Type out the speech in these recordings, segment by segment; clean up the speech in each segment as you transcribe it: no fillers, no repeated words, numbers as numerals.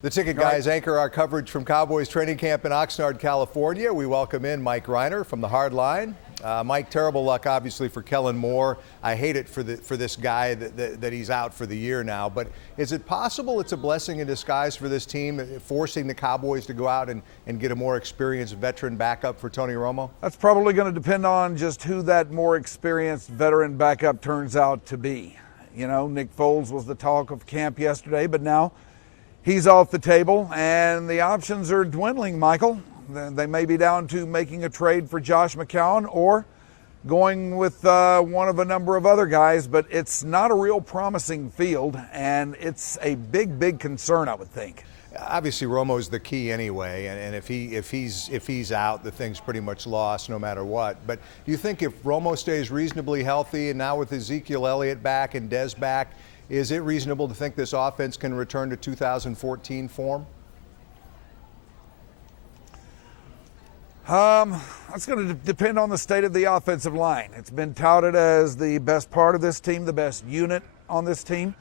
The Ticket Guys anchor our coverage from Cowboys training camp in Oxnard, California. We welcome in Mike Rhyner from the Hard Line. Mike, terrible luck, obviously, for Kellen Moore. I hate it for this guy that he's out for the year now. But is it possible it's a blessing in disguise for this team, forcing the Cowboys to go out and get a more experienced veteran backup for Tony Romo? That's probably going to depend on just who that more experienced veteran backup turns out to be. You know, Nick Foles was the talk of camp yesterday, but now he's off the table, and the options are dwindling, Michael. They may be down to making a trade for Josh McCown or going with one of a number of other guys, but it's not a real promising field, and it's a big concern, I would think. Obviously, Romo's the key anyway, and if he's out, the thing's pretty much lost no matter what. But do you think if Romo stays reasonably healthy, and now with Ezekiel Elliott back and Dez back, is it reasonable to think this offense can return to 2014 form? That's going to depend on the state of the offensive line. It's been touted as the best part of this team, the best unit on this team,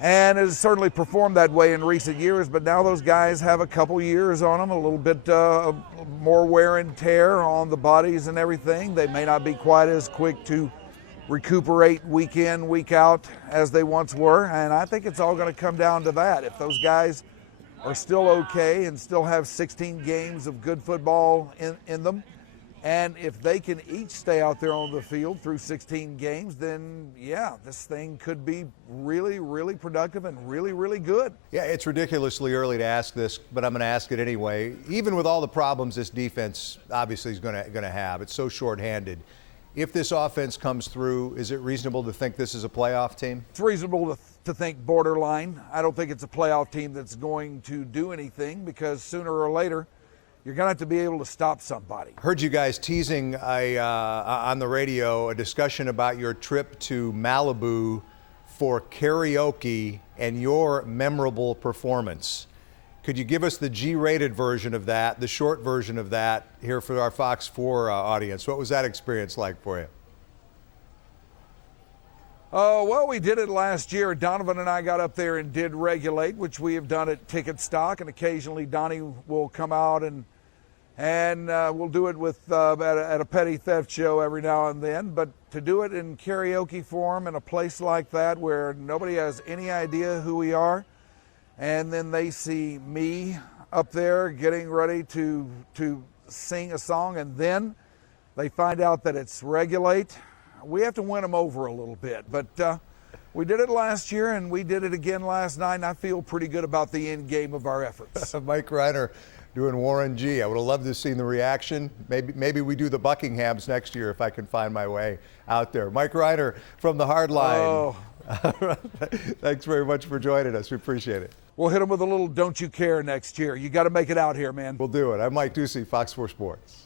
and it has certainly performed that way in recent years, but now those guys have a couple years on them, a little bit more wear and tear on the bodies and everything. They may not be quite as quick to recuperate week in, week out as they once were, and I think it's all going to come down to that. If those guys are still okay and still have 16 games of good football in them, and if they can each stay out there on the field through 16 games, then yeah, this thing could be really productive and really good. Yeah, it's ridiculously early to ask this, but I'm going to ask it anyway. Even with all the problems this defense obviously is going to have, it's so shorthanded. If this offense comes through, is it reasonable to think this is a playoff team? It's reasonable to think borderline. I don't think it's a playoff team that's going to do anything, because sooner or later you're going to have to be able to stop somebody. Heard you guys teasing on the radio a discussion about your trip to Malibu for karaoke and your memorable performance. Could you give us the G-rated version of that, the short version of that, here for our Fox 4 audience? What was that experience like for you? Well, we did it last year. Donovan and I got up there and did Regulate, which we have done at Ticket Stock, and occasionally Donnie will come out and we'll do it with at a petty theft show every now and then. But to do it in karaoke form in a place like that where nobody has any idea who we are, and then they see me up there getting ready to sing a song, and then they find out that it's Regulate. We have to win them over a little bit, but we did it last year, and we did it again last night, and I feel pretty good about the end game of our efforts. Mike Rhyner doing Warren G. I would have loved to have seen the reaction. Maybe we do the Buckinghams next year if I can find my way out there. Mike Rhyner from the Hard Line. Oh. Thanks very much for joining us. We appreciate it. We'll hit them with a little "Don't You Care" next year. You got to make it out here, man. We'll do it. I'm Mike Doocy, Fox 4 Sports.